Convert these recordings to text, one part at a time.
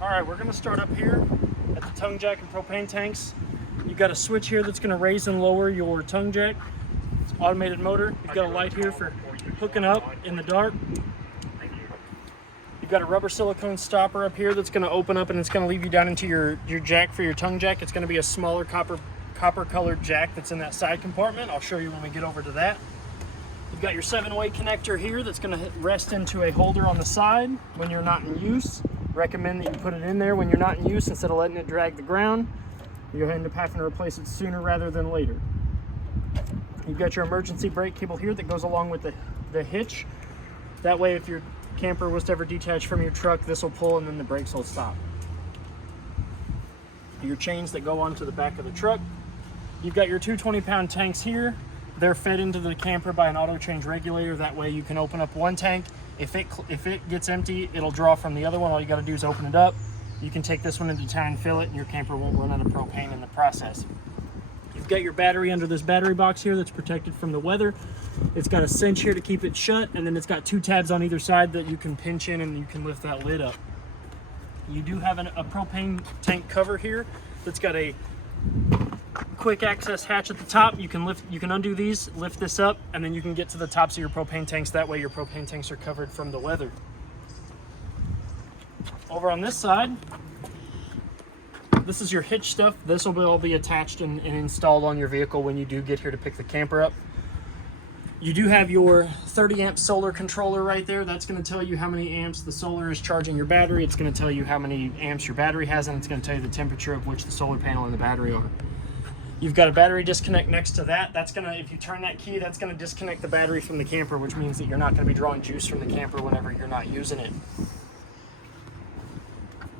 All right, we're gonna start up here at the tongue jack and propane tanks. You've got a switch here that's gonna raise and lower your tongue jack. It's an automated motor. You've got a light here for hooking up in the dark. You've got a rubber silicone stopper up here that's gonna open up and it's gonna leave you down into your jack for your tongue jack. It's gonna be a smaller copper colored jack that's in that side compartment. I'll show you when we get over to that. You've got your 7-way connector here that's going to rest into a holder on the side when you're not in use. Recommend that you put it in there when you're not in use instead of letting it drag the ground. You'll end up having to replace it sooner rather than later. You've got your emergency brake cable here that goes along with the hitch. That way if your camper was to ever detach from your truck, this will pull and then the brakes will stop. Your chains that go onto the back of the truck. You've got your two 20-pound tanks here. They're fed into the camper by an auto change regulator. That way you can open up one tank. If it gets empty, it'll draw from the other one. All you gotta do is open it up. You can take this one into town and fill it, and your camper won't run out of propane in the process. You've got your battery under this battery box here that's protected from the weather. It's got a cinch here to keep it shut, and then it's got two tabs on either side that you can pinch in and you can lift that lid up. You do have a propane tank cover here that's got a quick access hatch at the top. You can undo these, lift this up, and then you can get to the tops of your propane tanks. That way your propane tanks are covered from the weather. Over on this side, this is your hitch stuff. This will all be attached and installed on your vehicle when you do get here to pick the camper up. You do have your 30 amp solar controller right there. That's going to tell you how many amps the solar is charging your battery. It's going to tell you how many amps your battery has, and it's going to tell you the temperature of which the solar panel and the battery are. You've got a battery disconnect next to that. That's gonna, if you turn that key, that's gonna disconnect the battery from the camper, which means that you're not gonna be drawing juice from the camper whenever you're not using it.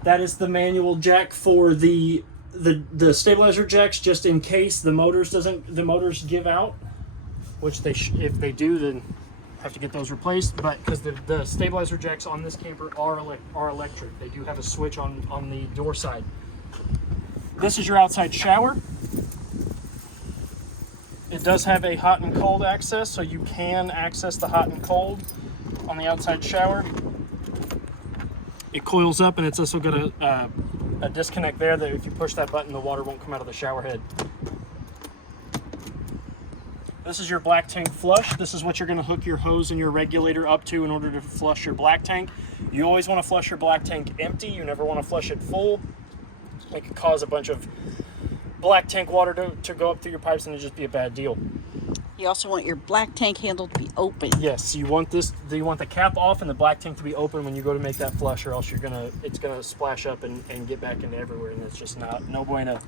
That is the manual jack for the stabilizer jacks, just in case the motors give out, which if they do, then have to get those replaced. But because the stabilizer jacks on this camper are electric, they do have a switch on the door side. This is your outside shower. It does have a hot and cold access, so you can access the hot and cold on the outside shower. It coils up, and it's also got a disconnect there that if you push that button, the water won't come out of the shower head. This is your black tank flush. This is what you're going to hook your hose and your regulator up to in order to flush your black tank. You always want to flush your black tank empty. You never want to flush it full. It could cause a bunch of black tank water to go up through your pipes and it'd just be a bad deal. You also want your black tank handle to be open. Yes, you want the cap off and the black tank to be open when you go to make that flush, or else it's gonna splash up and get back into everywhere, and it's just no bueno.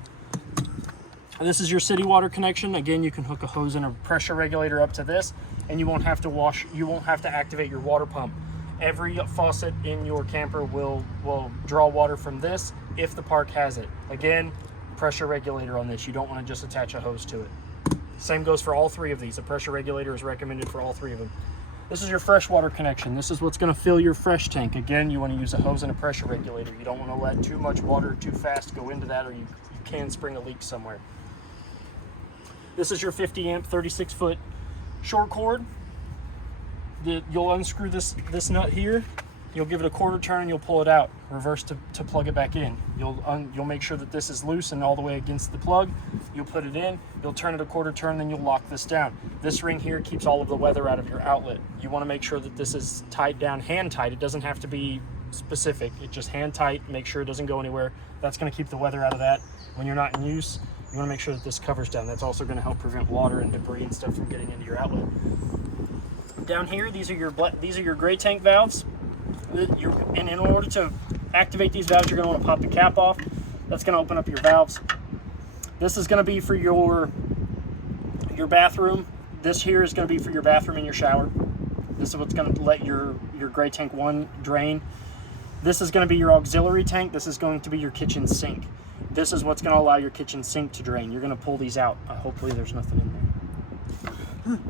And this is your city water connection. Again, you can hook a hose and a pressure regulator up to this, and you won't have to activate your water pump. Every faucet in your camper will draw water from this if the park has it. Again, pressure regulator on this. You don't want to just attach a hose to it. Same goes for all three of these. A pressure regulator is recommended for all three of them. This is your freshwater connection. This is what's going to fill your fresh tank. Again, you want to use a hose and a pressure regulator. You don't want to let too much water too fast go into that, or you can spring a leak somewhere. This is your 50 amp 36 foot short cord. You'll unscrew this nut here. You'll give it a quarter turn and you'll pull it out, reverse to plug it back in. You'll make sure that this is loose and all the way against the plug. You'll put it in, you'll turn it a quarter turn, then you'll lock this down. This ring here keeps all of the weather out of your outlet. You want to make sure that this is tied down, hand tight. It doesn't have to be specific. It just hand tight, make sure it doesn't go anywhere. That's going to keep the weather out of that. When you're not in use, you want to make sure that this covers down. That's also going to help prevent water and debris and stuff from getting into your outlet. Down here, these are your gray tank valves. And in order to activate these valves, you're going to want to pop the cap off. That's going to open up your valves. This is going to be for your bathroom. This here is going to be for your bathroom and your shower. This is what's going to let your gray tank 1 drain. This is going to be your auxiliary tank. This is going to be your kitchen sink. This is what's going to allow your kitchen sink to drain. You're going to pull these out. Hopefully there's nothing in there.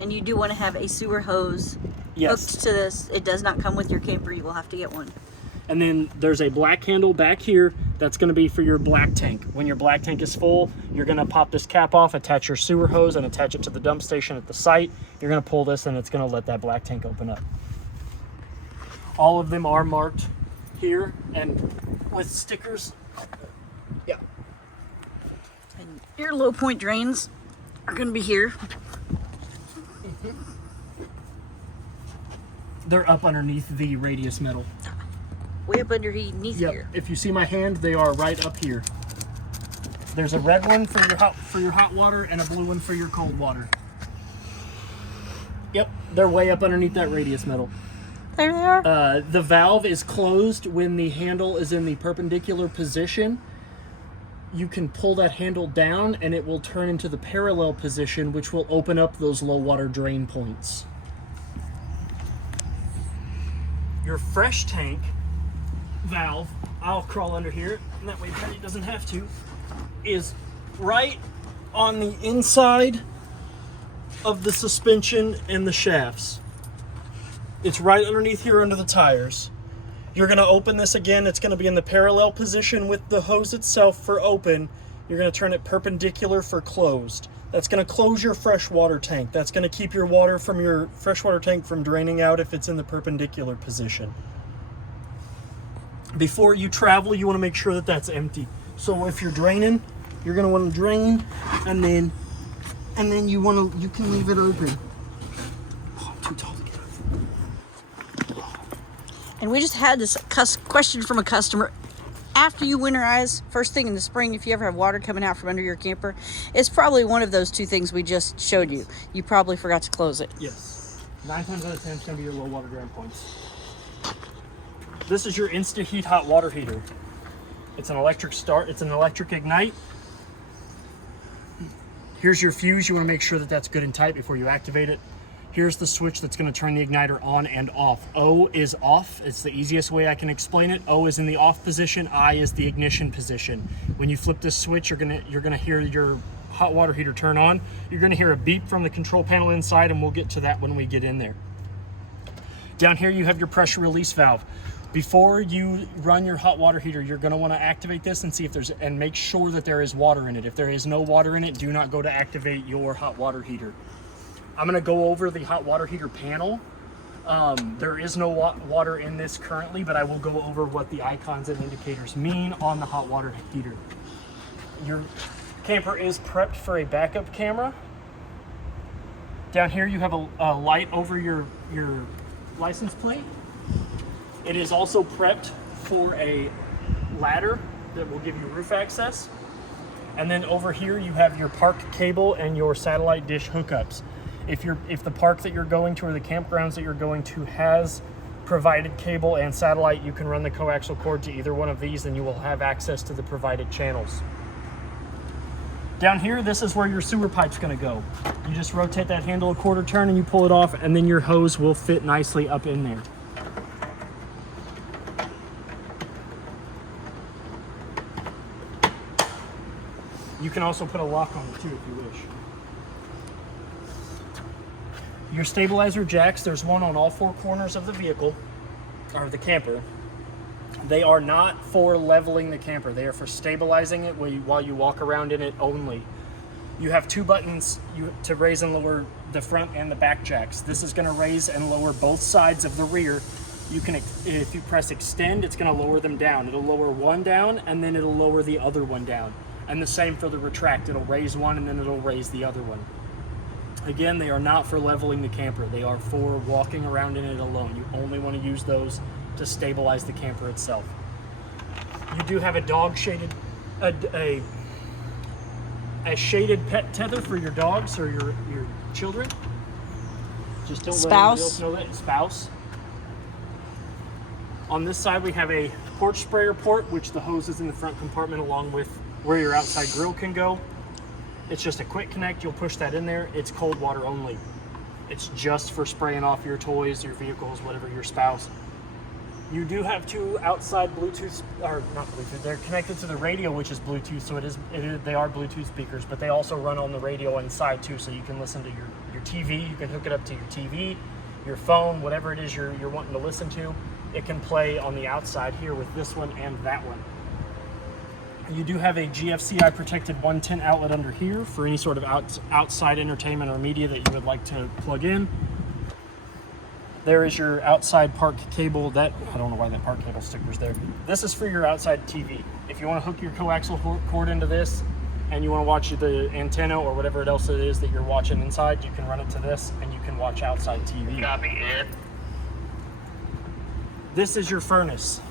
And you do want to have a sewer hose hooked to this. It does not come with your camper. You will have to get one. And then there's a black handle back here that's going to be for your black tank. When your black tank is full, you're going to pop this cap off, attach your sewer hose, and attach it to the dump station at the site. You're going to pull this, and it's going to let that black tank open up. All of them are marked here and with stickers. Yeah. And your low point drains are going to be here. They're up underneath the radius metal. Way up underneath here. If you see my hand, they are right up here. There's a red one for your hot water and a blue one for your cold water. Yep, they're way up underneath that radius metal. There they are. The valve is closed when the handle is in the perpendicular position. You can pull that handle down and it will turn into the parallel position, which will open up those low water drain points. Your fresh tank valve, I'll crawl under here, and that way Patty doesn't have to, is right on the inside of the suspension and the shafts. It's right underneath here under the tires. You're going to open this again. It's going to be in the parallel position with the hose itself for open. You're going to turn it perpendicular for closed. That's going to close your freshwater tank. That's going to keep your water from your freshwater tank from draining out if it's in the perpendicular position. Before you travel, you want to make sure that that's empty. So if you're draining, you're going to want to drain, and then you can leave it open. Oh, I'm too tall to get up. And we just had this question from a customer. After you winterize, first thing in the spring, if you ever have water coming out from under your camper, it's probably one of those two things we just showed you. You probably forgot to close it. Yes. 9 times out of 10, it's going to be your low water drain points. This is your Insta-Heat hot water heater. It's an electric start. It's an electric ignite. Here's your fuse. You want to make sure that that's good and tight before you activate it. Here's the switch that's going to turn the igniter on and off. O is off. It's the easiest way I can explain it. O is in the off position. I is the ignition position. When you flip this switch, you're gonna hear your hot water heater turn on. You're gonna hear a beep from the control panel inside, and we'll get to that when we get in there. Down here, you have your pressure release valve. Before you run your hot water heater, you're going to want to activate this and see if and make sure that there is water in it. If there is no water in it, do not go to activate your hot water heater. I'm going to go over the hot water heater panel. There is no water in this currently, but I will go over what the icons and indicators mean on the hot water heater. Your camper is prepped for a backup camera. Down here, you have a light over your license plate. It is also prepped for a ladder that will give you roof access. And then over here you have your park cable and your satellite dish hookups. If the park that you're going to or the campgrounds that you're going to has provided cable and satellite, you can run the coaxial cord to either one of these and you will have access to the provided channels. Down here, this is where your sewer pipe's gonna go. You just rotate that handle a quarter turn and you pull it off, and then your hose will fit nicely up in there. You can also put a lock on it too if you wish. Your stabilizer jacks, there's one on all four corners of the vehicle, or the camper. They are not for leveling the camper. They are for stabilizing it while you walk around in it only. You have two buttons to raise and lower the front and the back jacks. This is going to raise and lower both sides of the rear. You can, if you press extend, it's going to lower them down. It'll lower one down and then it'll lower the other one down. And the same for the retract. It'll raise one and then it'll raise the other one. Again, they are not for leveling the camper. They are for walking around in it alone. You only want to use those to stabilize the camper itself. You do have a a shaded pet tether for your dogs or your children. Just don't let anybody else know that. Spouse. On this side, we have a porch sprayer port, which the hose is in the front compartment along with where your outside grill can go. It's just a quick connect. You'll push that in there. It's cold water only. It's just for spraying off your toys, your vehicles, whatever, your spouse. You do have two outside Bluetooth, or not Bluetooth, they're connected to the radio, which is Bluetooth, so they are Bluetooth speakers, but they also run on the radio inside too, so you can listen to your TV. You can hook it up to your TV, your phone, whatever it is you're wanting to listen to. It can play on the outside here with this one and that one. You do have a GFCI protected 110 outlet under here for any sort of outside entertainment or media that you would like to plug in. There is your outside park cable. That, I don't know why that park cable sticker's there. This is for your outside TV. If you want to hook your coaxial cord into this and you want to watch the antenna or whatever else it is that you're watching inside, you can run it to this and you can watch outside TV. Copy it. This is your furnace.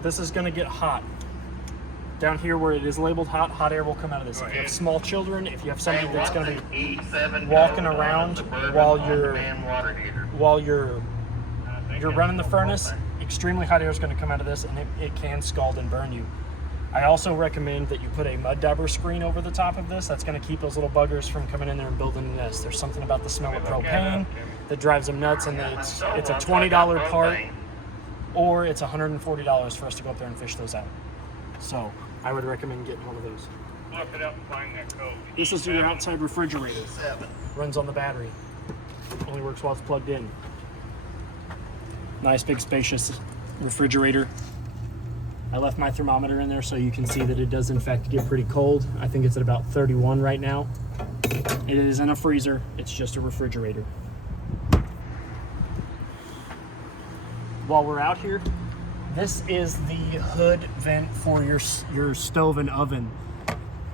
This is going to get hot. Down here where it is labeled hot, hot air will come out of this. If you have small children, if you have somebody that's going to be walking around while you're running the furnace, extremely hot air is going to come out of this, and it can scald and burn you. I also recommend that you put a mud dabber screen over the top of this. That's going to keep those little buggers from coming in there and building a nest. There's something about the smell of propane that drives them nuts, and it's a $20 part, or it's $140 for us to go up there and fish those out. So I would recommend getting one of those. Look it up and find that code. This is your outside refrigerator. Runs on the battery. Only works while it's plugged in. Nice big spacious refrigerator. I left my thermometer in there so you can see that it does in fact get pretty cold. I think it's at about 31 right now. It isn't a freezer, it's just a refrigerator. While we're out here, this is the hood vent for your stove and oven.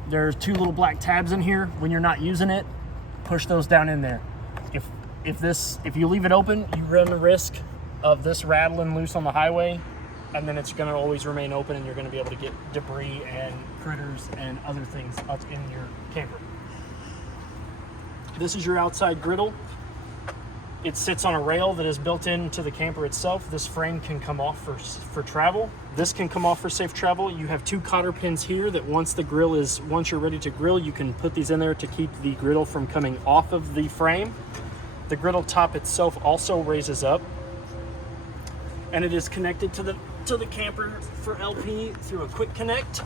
There's two little black tabs in here. When you're not using it, push those down in there. If you leave it open, you run the risk of this rattling loose on the highway, and then it's going to always remain open, and you're going to be able to get debris and critters and other things up in your camper. This is your outside griddle. It sits on a rail that is built into the camper itself. This frame can come off for travel. This can come off for safe travel. You have two cotter pins here that once you're ready to grill, you can put these in there to keep the griddle from coming off of the frame. The griddle top itself also raises up, and it is connected to the camper for LP through a quick connect,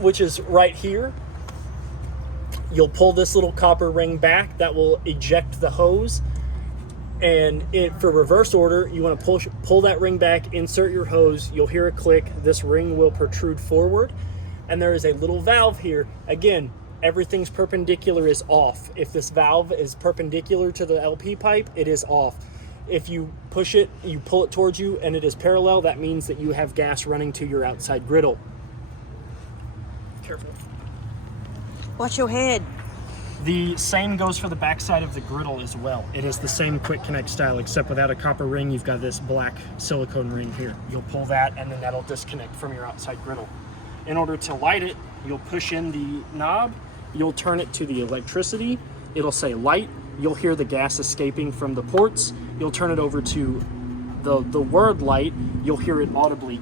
which is right here. You'll pull this little copper ring back that will eject the hose, and for reverse order, you want to pull that ring back, insert your hose, you'll hear a click, this ring will protrude forward, and there is a little valve here. Again, everything's perpendicular is off. If this valve is perpendicular to the LP pipe, it is off. If you push it, you pull it towards you, and it is parallel, that means that you have gas running to your outside griddle. Careful. Watch your head. The same goes for the backside of the griddle as well. It is the same quick connect style, except without a copper ring, you've got this black silicone ring here. You'll pull that, and then that'll disconnect from your outside griddle. In order to light it, you'll push in the knob, you'll turn it to the electricity, it'll say light, you'll hear the gas escaping from the ports, you'll turn it over to the word light, you'll hear it audibly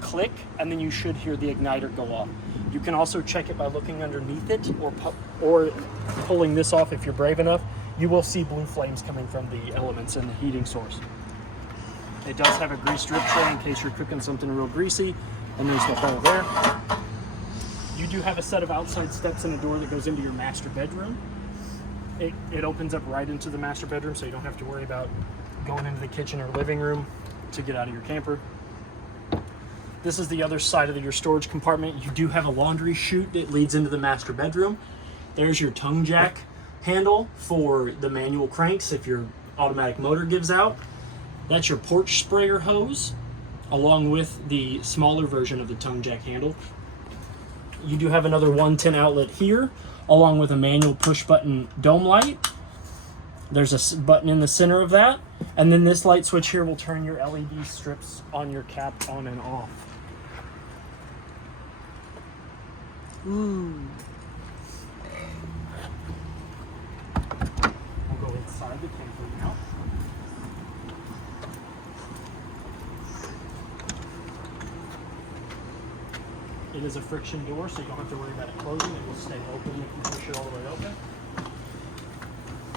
click, and then you should hear the igniter go off. You can also check it by looking underneath it or pulling this off if you're brave enough. You will see blue flames coming from the elements in the heating source. It does have a grease strip tray in case you're cooking something real greasy, and there's the hole there. You do have a set of outside steps and a door that goes into your master bedroom. It opens up right into the master bedroom, so you don't have to worry about going into the kitchen or living room to get out of your camper. This is the other side of your storage compartment. You do have a laundry chute that leads into the master bedroom. There's your tongue jack handle for the manual cranks if your automatic motor gives out. That's your porch sprayer hose, along with the smaller version of the tongue jack handle. You do have another 110 outlet here, along with a manual push button dome light. There's a button in the center of that, and then this light switch here will turn your LED strips on your cap on and off. Ooh. We'll go inside the camper now. It is a friction door, so you don't have to worry about it closing. It will stay open if you push it all the way open.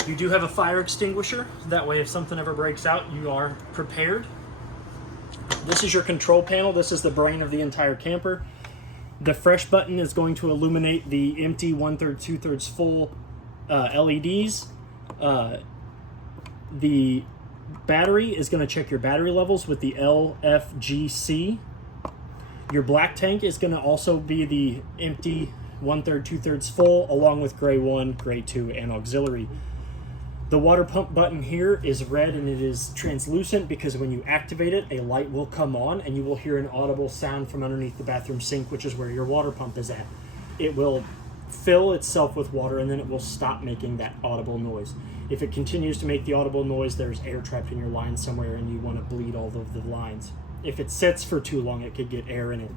You do have a fire extinguisher. That way, if something ever breaks out, you are prepared. This is your control panel. This is the brain of the entire camper. The fresh button is going to illuminate the empty 1/3, 2/3 full LEDs. The battery is going to check your battery levels with the LFGC. Your black tank is going to also be the empty 1/3, 2/3 full, along with gray 1, gray 2, and auxiliary. The water pump button here is red and it is translucent because when you activate it, a light will come on and you will hear an audible sound from underneath the bathroom sink, which is where your water pump is at. It will fill itself with water and then it will stop making that audible noise. If it continues to make the audible noise, there's air trapped in your line somewhere and you want to bleed all of the lines. If it sits for too long, it could get air in it.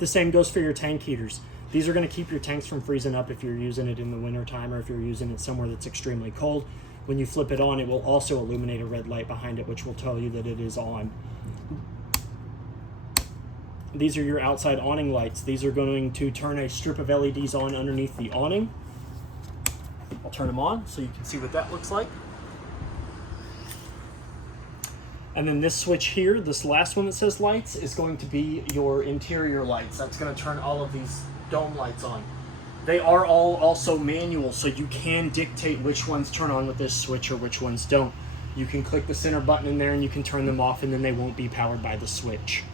The same goes for your tank heaters. These are going to keep your tanks from freezing up if you're using it in the winter time or if you're using it somewhere that's extremely cold. When you flip it on, it will also illuminate a red light behind it, which will tell you that it is on. These are your outside awning lights. These are going to turn a strip of LEDs on underneath the awning. I'll turn them on so you can see what that looks like. And then this switch here, this last one that says lights, is going to be your interior lights. That's going to turn all of these dome lights on. They are all also manual, so you can dictate which ones turn on with this switch or which ones don't. You can click the center button in there and you can turn them off and then they won't be powered by the switch.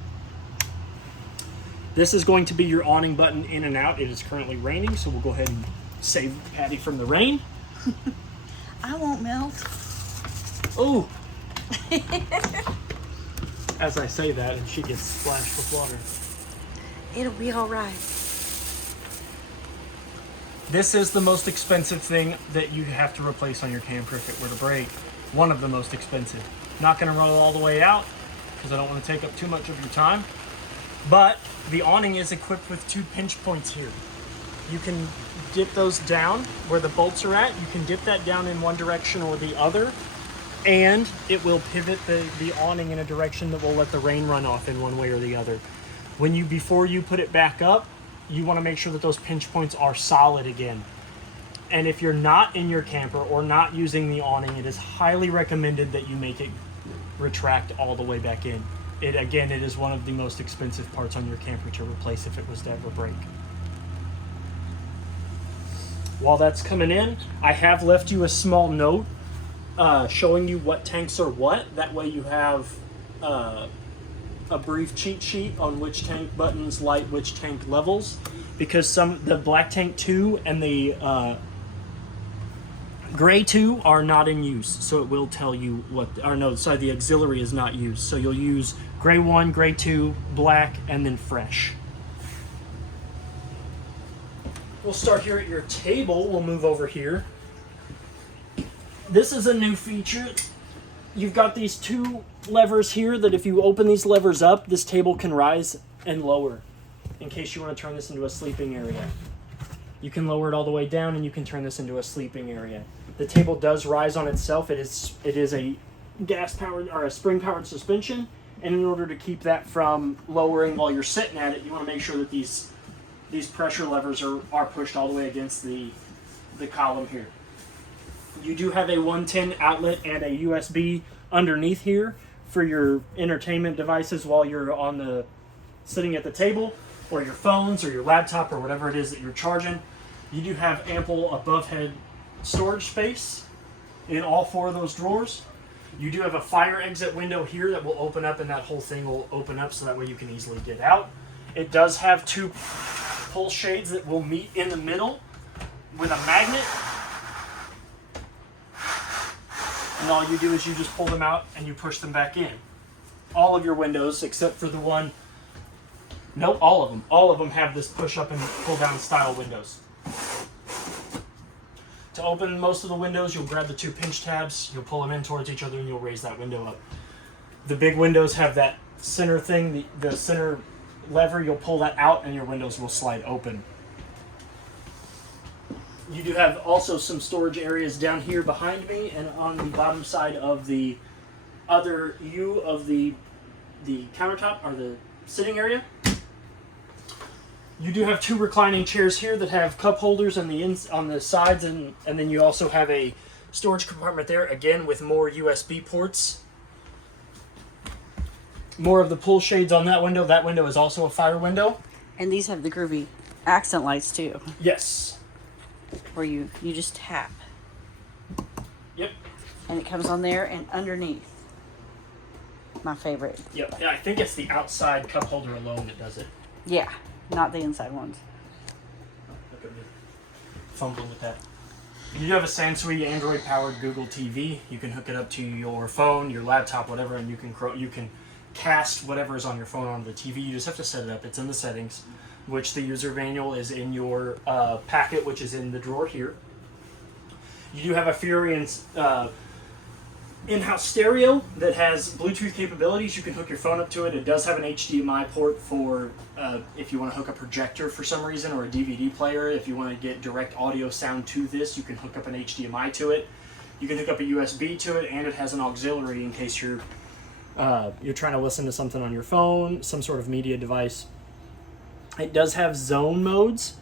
This is going to be your awning button in and out. It is currently raining, so we'll go ahead and save Patty from the rain. I won't melt. Oh! As I say that, and she gets splashed with water. It'll be all right. This is the most expensive thing that you have to replace on your camper if it were to break. One of the most expensive. Not going to roll all the way out because I don't want to take up too much of your time. But the awning is equipped with 2 pinch points here. You can dip those down where the bolts are at. You can dip that down in one direction or the other. And it will pivot the awning in a direction that will let the rain run off in one way or the other. Before you put it back up, you want to make sure that those pinch points are solid again. And if you're not in your camper or not using the awning, it is highly recommended that you make it retract all the way back in. It is one of the most expensive parts on your camper to replace if it was to ever break. While that's coming in, I have left you a small note showing you what tanks are what. That way you have a brief cheat sheet on which tank buttons light which tank levels, because the black tank 2 and the gray 2 are not in use, so it will tell you the auxiliary is not used, so you'll use gray 1, gray 2, black, and then fresh. We'll start here at your table. We'll move over here. This is a new feature. You've got these 2 levers here that if you open these levers up, this table can rise and lower in case you want to turn this into a sleeping area. You can lower it all the way down and you can turn this into a sleeping area. The table does rise on itself. It is a gas-powered or a spring-powered suspension, and in order to keep that from lowering while you're sitting at it, you want to make sure that these pressure levers are pushed all the way against the column here. You do have a 110 outlet and a USB underneath here for your entertainment devices while you're sitting at the table, or your phones or your laptop or whatever it is that you're charging. You do have ample above head storage space in all 4 of those drawers. You do have a fire exit window here that will open up, and that whole thing will open up so that way you can easily get out. It does have 2 pull shades that will meet in the middle with a magnet. And all you do is you just pull them out and you push them back in. All of your windows, except for the one, nope, all of them. All of them have this push up and pull down style windows. To open most of the windows, you'll grab the 2 pinch tabs, you'll pull them in towards each other, and you'll raise that window up. The big windows have that center thing, the center lever, you'll pull that out and your windows will slide open. You do have also some storage areas down here behind me and on the bottom side of the other U of the countertop, or the sitting area. You do have 2 reclining chairs here that have cup holders on the sides, and then you also have a storage compartment there, again with more USB ports. More of the pull shades on that window. That window is also a fire window. And these have the groovy accent lights too. Yes. Where you just tap. Yep. And it comes on there and underneath. My favorite. Yep. Yeah, I think it's the outside cup holder alone that does it. Yeah, not the inside ones. Look at me fumbling with that. You do have a Sansui Android-powered Google TV. You can hook it up to your phone, your laptop, whatever, and you can cast whatever is on your phone onto the TV. You just have to set it up. It's in the settings, which the user manual is in your packet, which is in the drawer here. You do have a Furion's in-house stereo that has Bluetooth capabilities. You can hook your phone up to it. It does have an HDMI port for if you want to hook a projector for some reason, or a DVD player. If you want to get direct audio sound to this, you can hook up an HDMI to it. You can hook up a USB to it, and it has an auxiliary in case you're trying to listen to something on your phone, some sort of media device. It does have zone modes.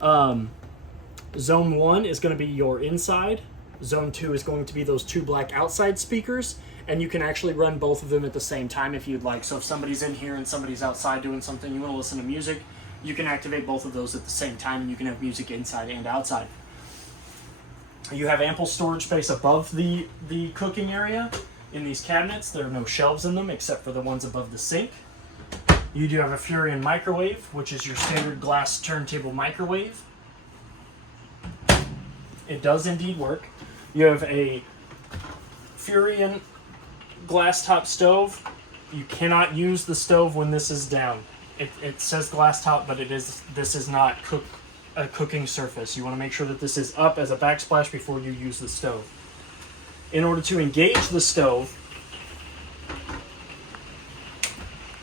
Zone 1 is going to be your inside. Zone 2 is going to be those two black outside speakers, and you can actually run both of them at the same time if you'd like. So if somebody's in here and somebody's outside doing something, you want to listen to music, you can activate both of those at the same time, and you can have music inside and outside. You have ample storage space above the cooking area in these cabinets. There are no shelves in them except for the ones above the sink. You do have a Furion microwave, which is your standard glass turntable microwave. It does indeed work. You have a Furion glass top stove. You cannot use the stove when this is down. It says glass top, but this is not a cooking surface. You want to make sure that this is up as a backsplash before you use the stove. In order to engage the stove,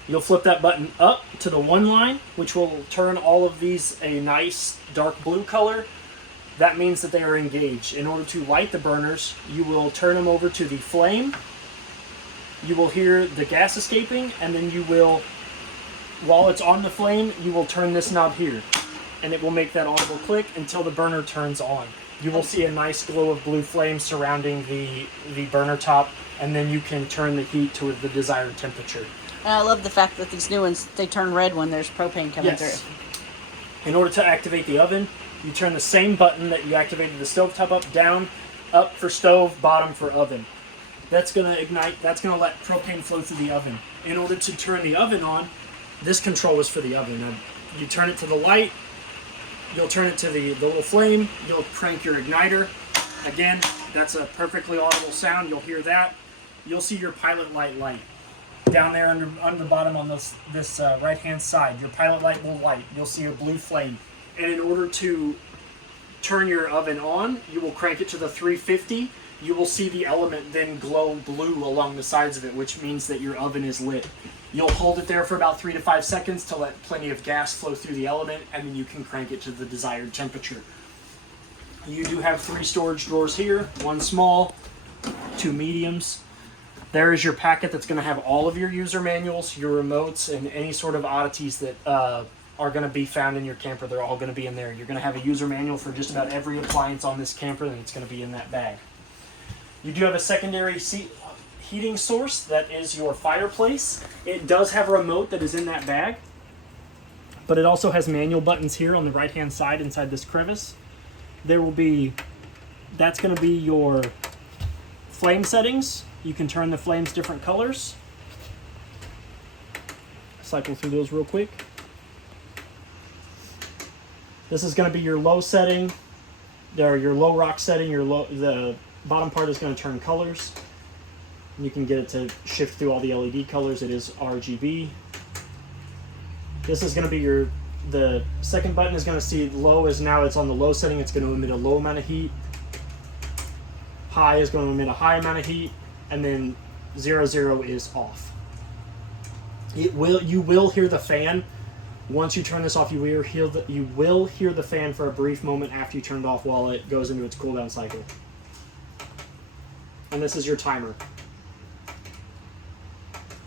you'll flip that button up to the 1 line, which will turn all of these a nice dark blue color. That means that they are engaged. In order to light the burners, you will turn them over to the flame. You will hear the gas escaping, and then you will, while it's on the flame, you will turn this knob here, and it will make that audible click until the burner turns on. You will see a nice glow of blue flame surrounding the burner top, and then you can turn the heat to the desired temperature. And I love the fact that these new ones, they turn red when there's propane coming through. In order to activate the oven, you turn the same button that you activated the stovetop up, down, up for stove, bottom for oven. That's going to ignite, that's going to let propane flow through the oven. In order to turn the oven on, this control is for the oven. Now, you turn it to the light, you'll turn it to the little flame, you'll crank your igniter. Again, that's a perfectly audible sound, you'll hear that. You'll see your Pilot-Lyte light. Down there under the bottom on this right-hand side, your Pilot-Lyte will light. You'll see a blue flame. And in order to turn your oven on, you will crank it to the 350. You will see the element then glow blue along the sides of it, which means that your oven is lit. You'll hold it there for about 3 to 5 seconds to let plenty of gas flow through the element, and then you can crank it to the desired temperature. You do have 3 storage drawers here, 1 small, 2 mediums. There is your packet that's going to have all of your user manuals, your remotes, and any sort of oddities that are going to be found in your camper. They're all going to be in there. You're going to have a user manual for just about every appliance on this camper, and it's going to be in that bag. You do have a secondary heating source that is your fireplace. It does have a remote that is in that bag, but it also has manual buttons here on the right-hand side inside this crevice. That's going to be your flame settings. You can turn the flames different colors. Cycle through those real quick. This is going to be your low setting, or your low rock setting. The bottom part is going to turn colors. You can get it to shift through all the LED colors. It is RGB. This is going to be the second button is going to see low is now it's on the low setting. It's going to emit a low amount of heat. High is going to emit a high amount of heat. And then 0 is off. You will hear the fan. Once you turn this off, you will hear the fan for a brief moment after you turn it off while it goes into its cooldown cycle. And this is your timer.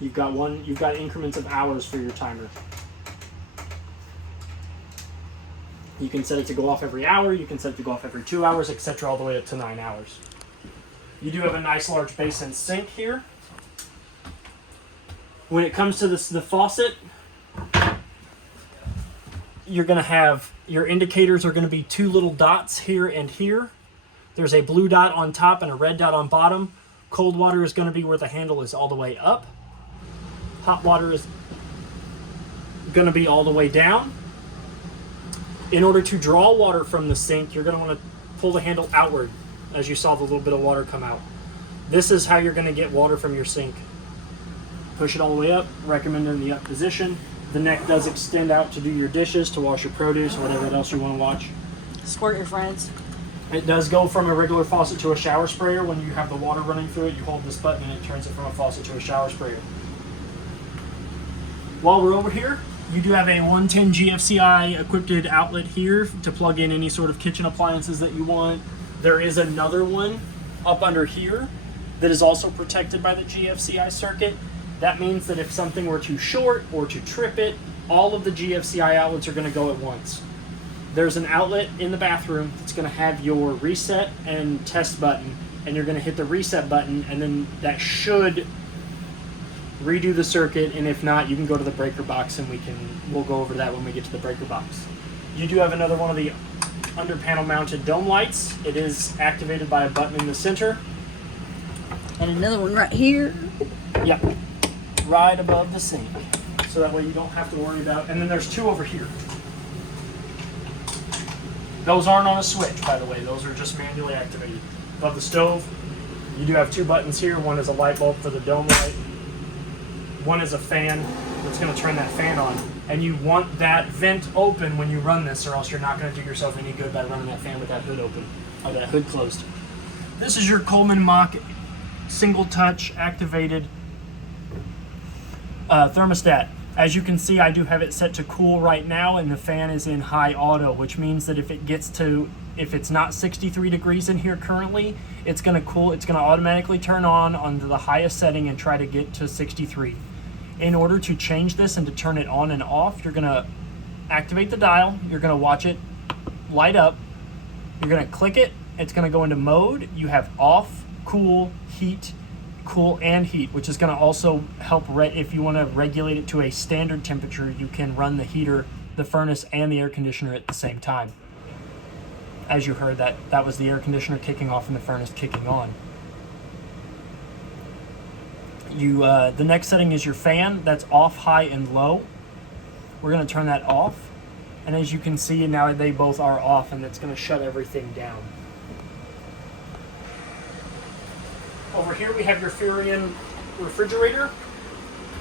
You've got increments of hours for your timer. You can set it to go off every hour, you can set it to go off every 2 hours, etc., all the way up to 9 hours. You do have a nice large basin sink here. When it comes to the faucet, you're going to have, your indicators are going to be 2 little dots here and here. There's a blue dot on top and a red dot on bottom. Cold water is going to be where the handle is all the way up. Hot water is going to be all the way down. In order to draw water from the sink, you're going to want to pull the handle outward, as you saw the little bit of water come out. This is how you're going to get water from your sink. Push it all the way up, recommend in the up position. The neck does extend out to do your dishes, to wash your produce, whatever else you want to watch. Squirt your friends. It does go from a regular faucet to a shower sprayer. When you have the water running through it, you hold this button and it turns it from a faucet to a shower sprayer. While we're over here, you do have a 110 GFCI equipped outlet here to plug in any sort of kitchen appliances that you want. There is another one up under here that is also protected by the GFCI circuit. That means that if something were too short or to trip it, all of the GFCI outlets are going to go at once. There's an outlet in the bathroom that's going to have your reset and test button, and you're going to hit the reset button, and then that should redo the circuit, and if not, you can go to the breaker box, and we'll go over that when we get to the breaker box. You do have another one of the under panel mounted dome lights. It is activated by a button in the center. And another one right here. Yep, right above the sink. So that way you don't have to worry about, and then there's two over here. Those aren't on a switch, by the way. Those are just manually activated. Above the stove, you do have two buttons here. One is a light bulb for the dome light. One is a fan that's going to turn that fan on. And you want that vent open when you run this, or else you're not going to do yourself any good by running that fan with that hood open, or that hood closed. This is your Coleman Mach single touch activated thermostat. As you can see, I do have it set to cool right now, and the fan is in high auto, which means that if it's not 63 degrees in here currently, it's going to cool. It's going to automatically turn on onto the highest setting and try to get to 63. In order to change this and to turn it on and off, you're going to activate the dial. You're going to watch it light up. You're going to click it. It's going to go into mode. You have off, cool, heat, cool and heat, which is going to also help if you want to regulate it to a standard temperature. You can run the heater, the furnace, and the air conditioner at the same time. As you heard, that was the air conditioner kicking off and the furnace kicking on. The next setting is your fan. That's off, high, and low. We're going to turn that off, and as you can see now they both are off, and it's going to shut everything down. Over here we have your Furion refrigerator.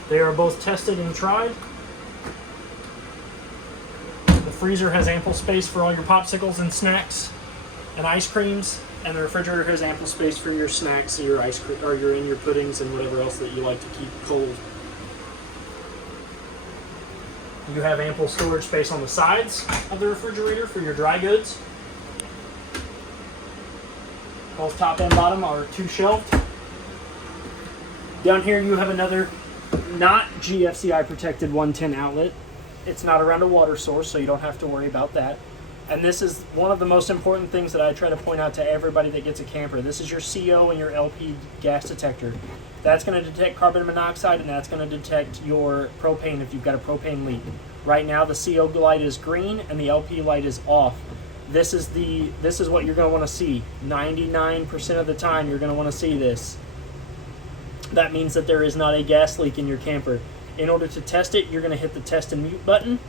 They are both tested and tried. The freezer has ample space for all your popsicles and snacks and ice creams, and the refrigerator has ample space for your snacks, your ice cream, or your puddings and whatever else that you like to keep cold. You have ample storage space on the sides of the refrigerator for your dry goods. Both top and bottom are two shelved. Down here you have another not GFCI protected 110 outlet. It's not around a water source, so you don't have to worry about that. And this is one of the most important things that I try to point out to everybody that gets a camper. This is your CO and your LP gas detector. That's going to detect carbon monoxide, and that's going to detect your propane if you've got a propane leak. Right now the CO light is green and the LP light is off. This is what you're going to want to see. 99% of the time you're going to want to see this. That means that there is not a gas leak in your camper. In order to test it, you're going to hit the test and mute button.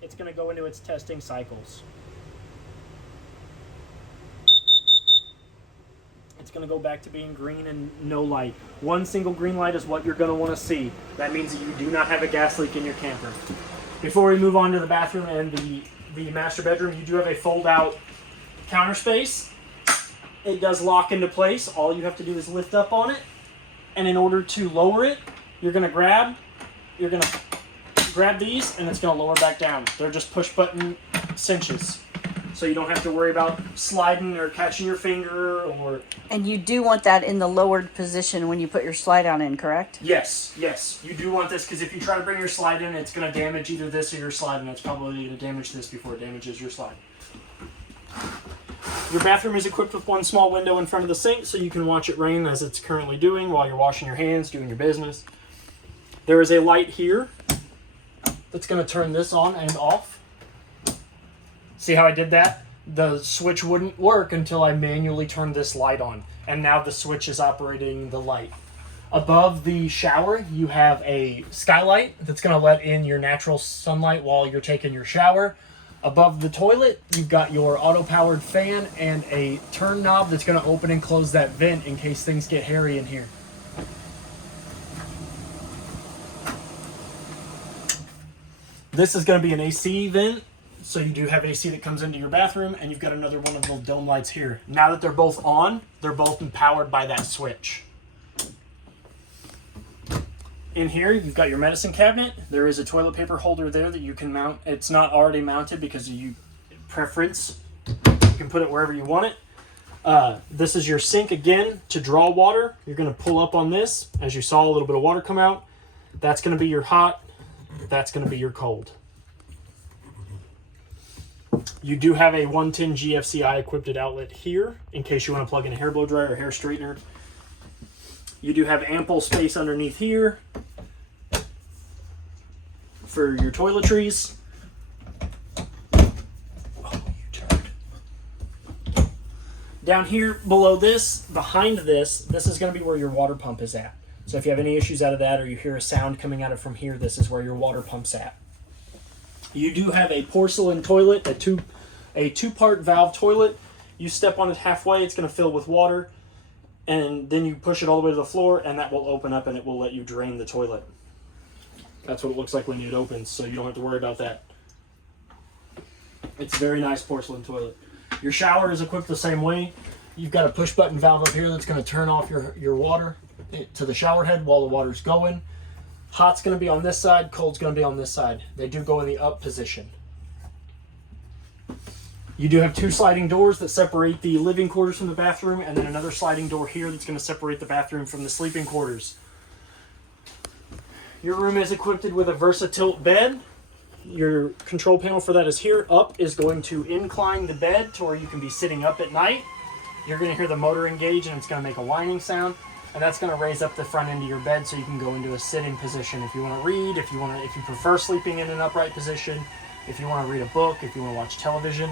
It's going to go into its testing cycles. It's going to go back to being green and no light. One single green light is what you're going to want to see. That means that you do not have a gas leak in your camper. Before we move on to the bathroom and the master bedroom, you do have a fold-out counter space. It does lock into place. All you have to do is lift up on it, and in order to lower it, you're going to grab these, and it's going to lower back down. They're just push button cinches, so you don't have to worry about sliding or catching your finger or. And you do want that in the lowered position when you put your slide on in, correct? Yes, you do want this, because if you try to bring your slide in, it's going to damage either this or your slide, and it's probably going to damage this before it damages your slide. Your bathroom is equipped with one small window in front of the sink, so you can watch it rain as it's currently doing while you're washing your hands, doing your business. There is a light here that's going to turn this on and off. See how I did that? The switch wouldn't work until I manually turned this light on, and now the switch is operating the light. Above the shower, you have a skylight that's going to let in your natural sunlight while you're taking your shower. Above the toilet, you've got your auto-powered fan and a turn knob that's going to open and close that vent in case things get hairy in here. This is going to be an AC vent, so you do have AC that comes into your bathroom, and you've got another one of those dome lights here. Now that they're both on, they're both powered by that switch. In here, you've got your medicine cabinet. There is a toilet paper holder there that you can mount. It's not already mounted because you preference. You can put it wherever you want it. This is your sink again to draw water. You're going to pull up on this. As you saw, a little bit of water come out. That's going to be your hot. That's going to be your cold. You do have a 110 GFCI equipped outlet here in case you want to plug in a hair blow dryer or hair straightener. You do have ample space underneath here for your toiletries. Oh, you turned. Down here below this, behind this is going to be where your water pump is at. So if you have any issues out of that or you hear a sound coming out of from here, this is where your water pump's at. You do have a porcelain toilet, a two-part valve toilet. You step on it halfway, it's going to fill with water. And then you push it all the way to the floor, and that will open up, and it will let you drain the toilet. That's what it looks like when it opens, so you don't have to worry about that. It's a very nice porcelain toilet. Your shower is equipped the same way. You've got a push-button valve up here that's going to turn off your water to the shower head while the water's going. Hot's going to be on this side, cold's going to be on this side. They do go in the up position. You do have two sliding doors that separate the living quarters from the bathroom, and then another sliding door here that's going to separate the bathroom from the sleeping quarters. Your room is equipped with a VersaTilt bed. Your control panel for that is here. Up is going to incline the bed to where you can be sitting up at night. You're going to hear the motor engage, and it's going to make a whining sound, and that's going to raise up the front end of your bed so you can go into a sitting position if you want to read, if you prefer sleeping in an upright position, if you want to read a book, if you want to watch television.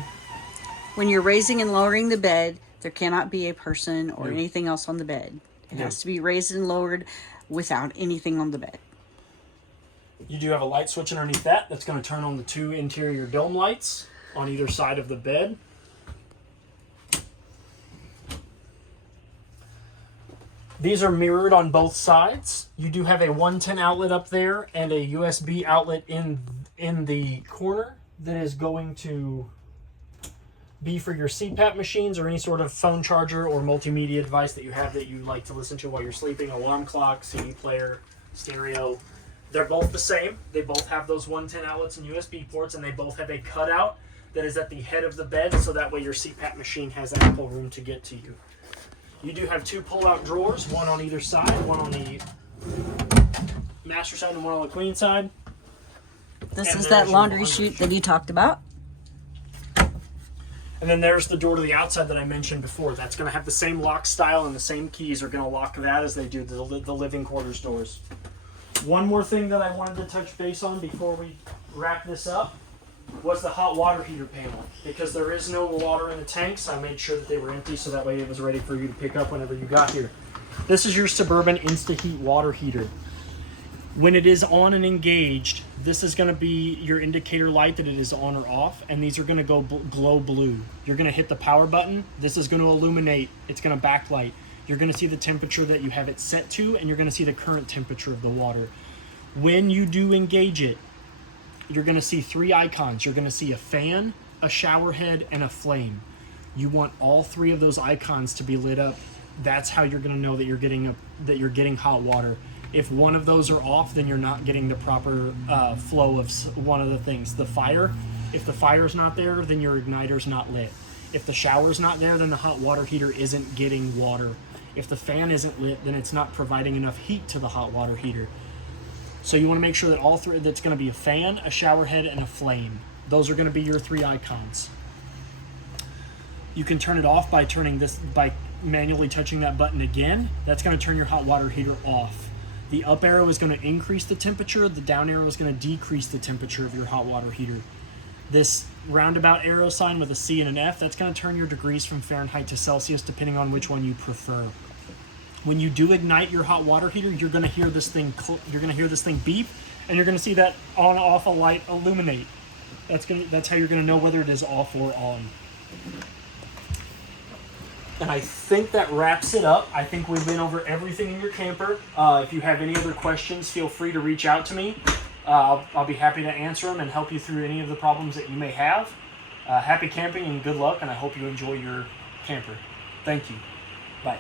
When you're raising and lowering the bed, there cannot be a person or anything else on the bed. It has to be raised and lowered without anything on the bed. You do have a light switch underneath that. That's going to turn on the two interior dome lights on either side of the bed. These are mirrored on both sides. You do have a 110 outlet up there and a USB outlet in the corner that is going to be for your CPAP machines or any sort of phone charger or multimedia device that you have that you like to listen to while you're sleeping. Alarm clock, CD player, stereo. They're both the same. They both have those 110 outlets and USB ports, and they both have a cutout that is at the head of the bed, so that way your CPAP machine has ample room to get to you. You do have two pull-out drawers, one on either side, one on the master side and one on the queen side. This is that laundry chute that you talked about. And then there's the door to the outside that I mentioned before. That's going to have the same lock style, and the same keys are going to lock that as they do the living quarters doors. One more thing that I wanted to touch base on before we wrap this up was the hot water heater panel. Because there is no water in the tanks, I made sure that they were empty so that way it was ready for you to pick up whenever you got here. This is your Suburban InstaHeat water heater. When it is on and engaged, this is going to be your indicator light that it is on or off, and these are going to go glow blue. You're going to hit the power button. This is going to illuminate. It's going to backlight. You're going to see the temperature that you have it set to, and you're going to see the current temperature of the water. When you do engage it, you're going to see three icons. You're going to see a fan, a shower head, and a flame. You want all three of those icons to be lit up. That's how you're going to know that you're getting hot water. If one of those are off, then you're not getting the proper flow of one of the things. The fire, if the fire's not there, then your igniter's not lit. If the shower's not there, then the hot water heater isn't getting water. If the fan isn't lit, then it's not providing enough heat to the hot water heater. So you want to make sure that all three, that's going to be a fan, a shower head, and a flame. Those are going to be your three icons. You can turn it off by manually touching that button again. That's going to turn your hot water heater off. The up arrow is going to increase the temperature. The down arrow is going to decrease the temperature of your hot water heater. This roundabout arrow sign with a C and an F, that's going to turn your degrees from Fahrenheit to Celsius depending on which one you prefer. When you do ignite your hot water heater, you're going to hear this thing beep, and you're going to see that on-off light illuminate. That's how you're gonna know whether it is off or on. And I think that wraps it up. I think we've been over everything in your camper. If you have any other questions, feel free to reach out to me. I'll be happy to answer them and help you through any of the problems that you may have. Happy camping and good luck, and I hope you enjoy your camper. Thank you.